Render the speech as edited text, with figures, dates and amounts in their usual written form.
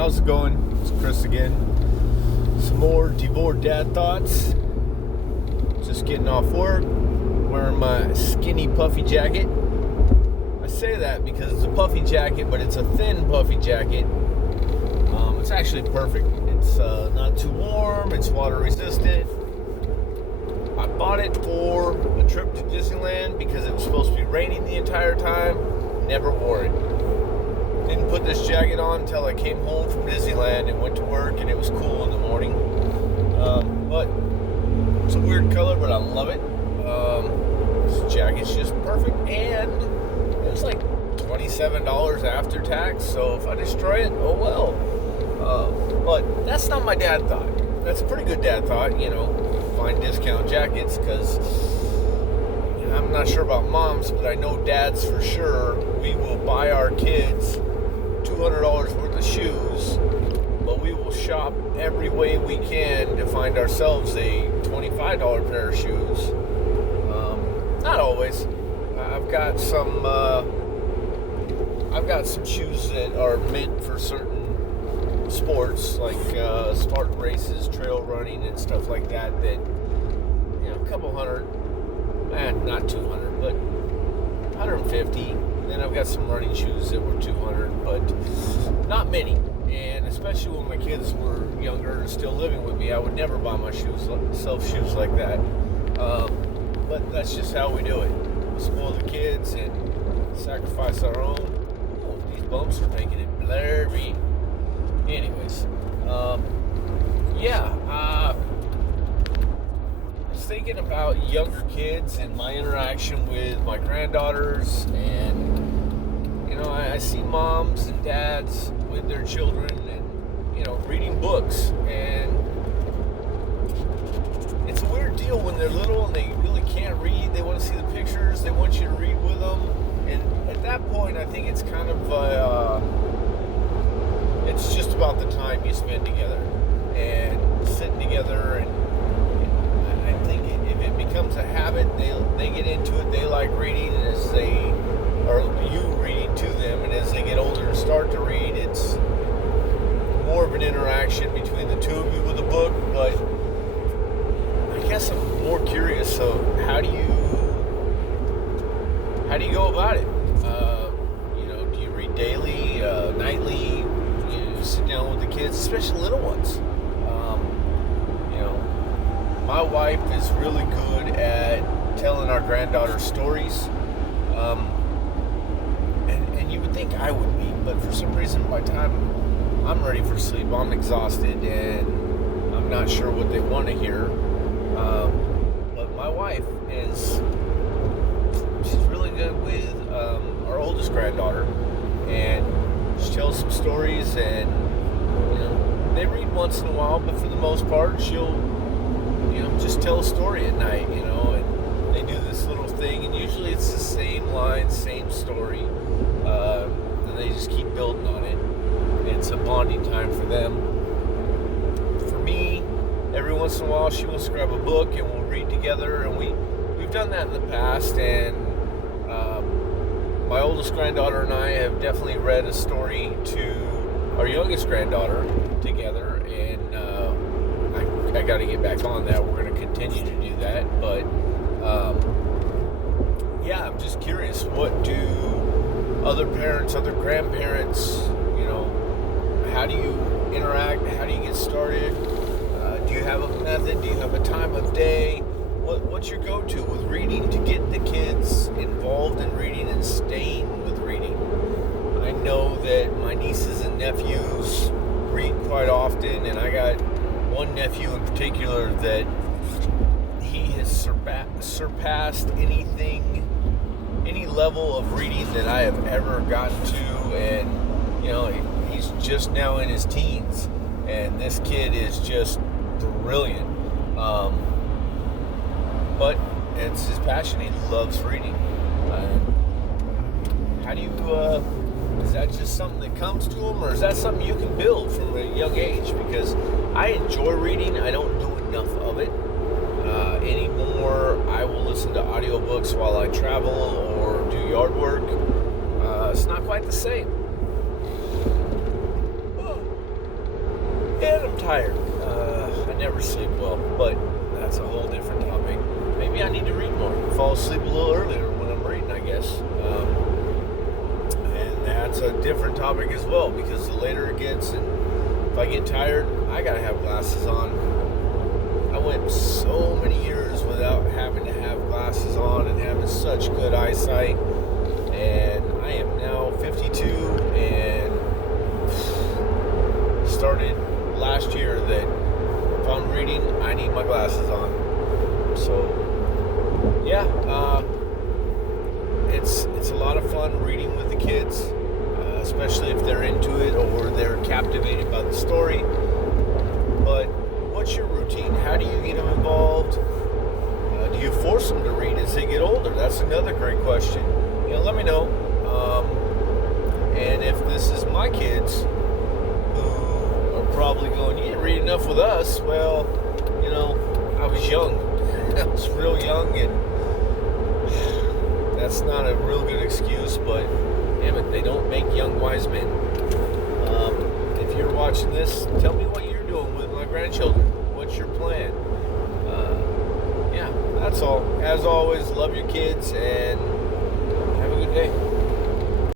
how's it going? It's Chris again. Some more DeVore Dad Thoughts. Just getting off work, wearing my skinny puffy jacket. I say that because it's a puffy jacket, but it's a thin puffy jacket. It's actually perfect. It's not too warm, it's water resistant. I bought it for a trip to Disneyland because it was supposed to be raining the entire time. Never wore it. Didn't put this jacket on until I came home from Disneyland and went to work, and it was cool in the morning. But it's a weird color, but I love it. This jacket's just perfect, and it was like $27 after tax, so if I destroy it, oh well. But that's not my dad thought. That's a pretty good dad thought, find discount jackets, because I'm not sure about moms, but I know dads for sure. We will buy our kids $200 worth of shoes, but we will shop every way we can to find ourselves a $25 pair of shoes. Not always. I've got some shoes that are meant for certain sports, like Spartan races, trail running, and stuff like that. That a couple hundred, not 200, but 150. Then I've got some running shoes that were 200, but not many. And especially when my kids were younger and still living with me, I would never buy myself shoes like that. But that's just how we do it. We spoil the kids and sacrifice our own. Oh, these bumps are making it blurry. Anyways, I was thinking about younger kids and my interaction with my granddaughters, and I see moms and dads with their children and reading books, and it's a weird deal when they're little and they really can't read. They want to see the pictures, they want you to read with them, and at that point I think it's kind of it's just about the time you spend together and sitting together, and I think if it becomes a habit, they get into it, they like reading, and or you reading to them, and as they get older and start to read, it's more of an interaction between the two of you with a book. But I guess I'm more curious, so how do you go about it? Do you read daily, nightly? Sit down with the kids, especially little ones. My wife is really good at telling our granddaughter stories, and you would think I would be, but for some reason by the time I'm ready for sleep, I'm exhausted and I'm not sure what they want to hear. But my wife she's really good with our oldest granddaughter, and she tells some stories, and they read once in a while, but for the most part she'll just tell a story at night, and they do this little thing, and usually it's the same line, same story, and they just keep building on it. It's a bonding time for them. For me, every once in a while she wants to grab a book and we'll read together, and we've done that in the past, and my oldest granddaughter and I have definitely read a story to our youngest granddaughter together, and I got to get back on that. We're going to continue to do that, but I'm just curious, what do other parents, other grandparents, how do you interact? How do you get started? Do you have a method? Do you have a time of day? What's your go-to with reading to get the kids involved in reading and staying with reading? I know that my nieces and nephews read quite often, and I got one nephew in particular that he has surpassed any level of reading that I have ever gotten to, and he's just now in his teens, and this kid is just brilliant. But it's his passion. He loves reading. How do you, is that just something that comes to him, or is that something you can build from a young age? Because I enjoy reading. I don't do enough of it anymore. I will listen to audiobooks while I travel or do yard work. It's not quite the same. And I'm tired. I never sleep well, but that's a whole different topic. Maybe I need to read more. Fall asleep a little earlier when I'm reading, I guess. And that's a different topic as well, because the later it gets, and if I get tired, I gotta have glasses on. I went so many years without having to have glasses on and having such good eyesight. And I am now 52 and started last year that if I'm reading, I need my glasses on. So, yeah, it's a lot of fun reading with the kids, especially if they're into it or they're captivated by the story. But what's your routine? How do you get them involved? Do you force them to read as they get older? That's another great question. Let me know. And if this is my kids who are probably going, you didn't read enough with us. Well, I was young. I was real young, and that's not a real good excuse, but damn it, they don't make young wise men. If you're watching this, tell me what you're doing with my grandchildren. What's your plan? Yeah, that's all. As always, love your kids and have a good day.